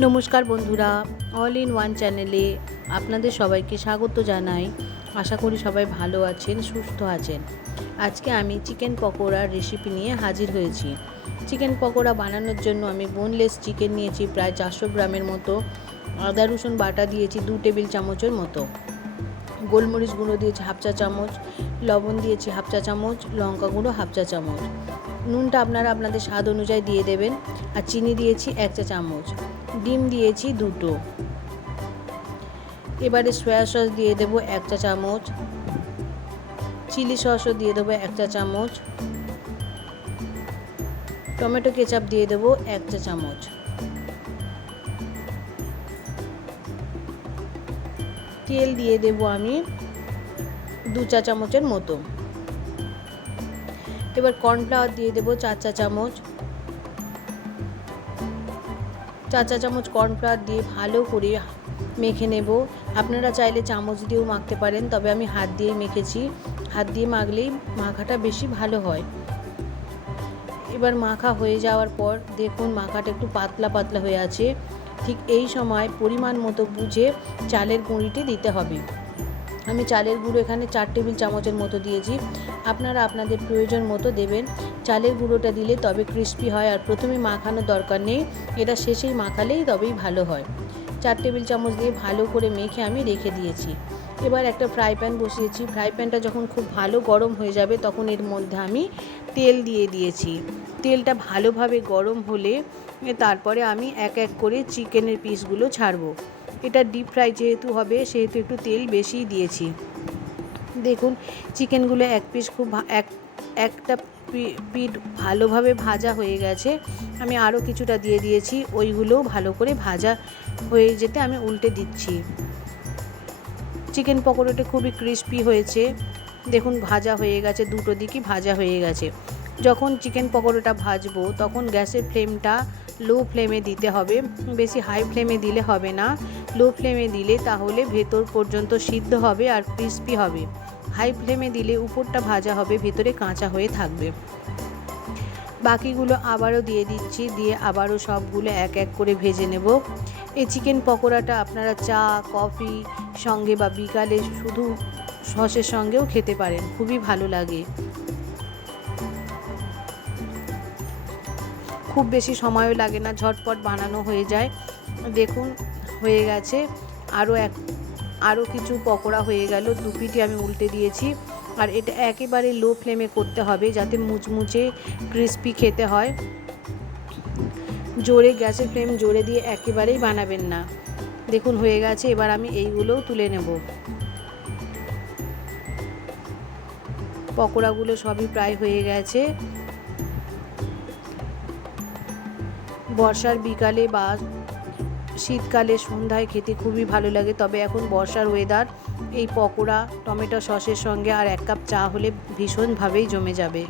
নমস্কার বন্ধুরা all in one চ্যানেলে আপনাদের সবাইকে স্বাগত জানাই। আশা করি সবাই ভালো আছেন, সুস্থ আছেন। আজকে আমি চিকেন পকোড়ার রেসিপি নিয়ে হাজির হয়েছি। চিকেন পকোড়া বানানোর জন্য আমি বোনলেস চিকেন নিয়েছি, প্রায় চারশো গ্রামের মতো। আদা, রসুন বাটা দিয়েছি দু টেবিল চামচের মতো। গোলমরিচ গুঁড়ো দিয়েছি হাফ চা চামচ, লবণ দিয়েছি হাফ চা চামচ, লঙ্কা গুঁড়ো হাফ চা চামচ। নুনটা আপনারা আপনাদের স্বাদ অনুযায়ী দিয়ে দেবেন। আর চিনি দিয়েছি এক চা চামচ। ডিম দিয়েছি দুটো। এবারে সয়া সস দিয়ে দেবো এক চা চামচ। চিলি সসও দিয়ে দেবো এক চা চামচ। টমেটো কেচাপ দিয়ে দেবো এক চা চামচ। তেল দিয়ে দেব আমি দু চা চামচের মতো। এবার কর্নফ্লাওয়ার দিয়ে দেবো চার চা চামচ। চার চা চামচ কর্নফ্লাওয়ার দিয়ে ভালো করে মেখে নেব। আপনারা চাইলে চামচ দিয়েও মাখতে পারেন, তবে আমি হাত দিয়েই মেখেছি। হাত দিয়ে মাখলেই মাখাটা বেশি ভালো হয়। এবার মাখা হয়ে যাওয়ার পর দেখুন মাখাটা একটু পাতলা পাতলা হয়ে আছে। ঠিক এই সময় পরিমাণ মতো বুঝে চালের গুঁড়িটি দিতে হবে। আমি চালের গুঁড়ো এখানে চার টেবিল চামচের মতো দিয়েছি। আপনারা আপনাদের প্রয়োজন মতো দেবেন। চালের গুঁড়োটা দিলে তবে ক্রিস্পি হয় আর প্রথমে মাখানোর দরকার নেই। এটা শেষেই মাখালেই তবেই ভালো হয়। চার টেবিল চামচ দিয়ে ভালো করে মেখে আমি রেখে দিয়েছি। এবার একটা ফ্রাই প্যান বসিয়েছি। ফ্রাই প্যানটা যখন খুব ভালো গরম হয়ে যাবে তখন এর মধ্যে আমি তেল দিয়ে দিয়েছি। তেলটা ভালোভাবে গরম হলে তারপরে আমি এক এক করে চিকেনের পিসগুলো ছাড়বো। এটা ডিপ ফ্রাই যেহেতু হবে, সেহেতু একটু তেল বেশি দিয়েছি। দেখুন চিকেনগুলো এক পিস খুব এক, একটা পিঠ ভালোভাবে ভাজা হয়ে গেছে। আমি আরও কিছুটা দিয়ে দিয়েছি, ওইগুলোও ভালো করে ভাজা হয়ে যেতে আমি উল্টে দিচ্ছি। চিকেন পকোড়াটা খুবই ক্রিস্পি হয়েছে। দেখুন, ভাজা হয়ে গেছে, দুটো দিকই ভাজা হয়ে গেছে। যখন চিকেন পকোড়াটা ভাজবো, তখন গ্যাসের ফ্লেমটা লো ফ্লেমে দিতে হবে। বেশি হাই ফ্লেমে দিলে হবে না। লো ফ্লেমে দিলে তাহলে ভেতর পর্যন্ত সিদ্ধ হবে আর ক্রিস্পি হবে। হাই ফ্লেমে দিলে উপরটা ভাজা হবে, ভেতরে কাঁচা হয়ে থাকবে। বাকিগুলো আবারও দিয়ে দিচ্ছি, দিয়ে আবারও সবগুলো এক এক করে ভেজে নেব। এই চিকেন পকোড়াটা আপনারা চা কফি সঙ্গে বা বিকালে শুধু সসের সঙ্গেও খেতে পারেন। খুবই ভালো লাগে। খুব বেশি সময়ও লাগে না, ঝটপট বানানো হয়ে যায়। দেখুন, হয়ে গেছে। আরও এক আরও কিছু পকোড়া হয়ে গেল, দু পিটি আমি উল্টে দিয়েছি। আর এটা একেবারে লো ফ্লেমে করতে হবে যাতে মুচমুচে ক্রিস্পি খেতে হয়। জোরে গ্যাসের ফ্লেম জোরে দিয়ে একেবারেই বানাবেন না। দেখুন, হয়ে গেছে। এবার আমি এইগুলোও তুলে নেব। পকোড়াগুলো সবই প্রায় হয়ে গেছে। বর্ষার বিকালে বা শীতকালে সন্ধ্যায় খেতে খুবই ভালো লাগে। তবে এখন বর্ষার ওয়েদার এই পকোড়া, টমেটো সসের সঙ্গে আর এক কাপ চা হলে ভীষণভাবেই জমে যাবে।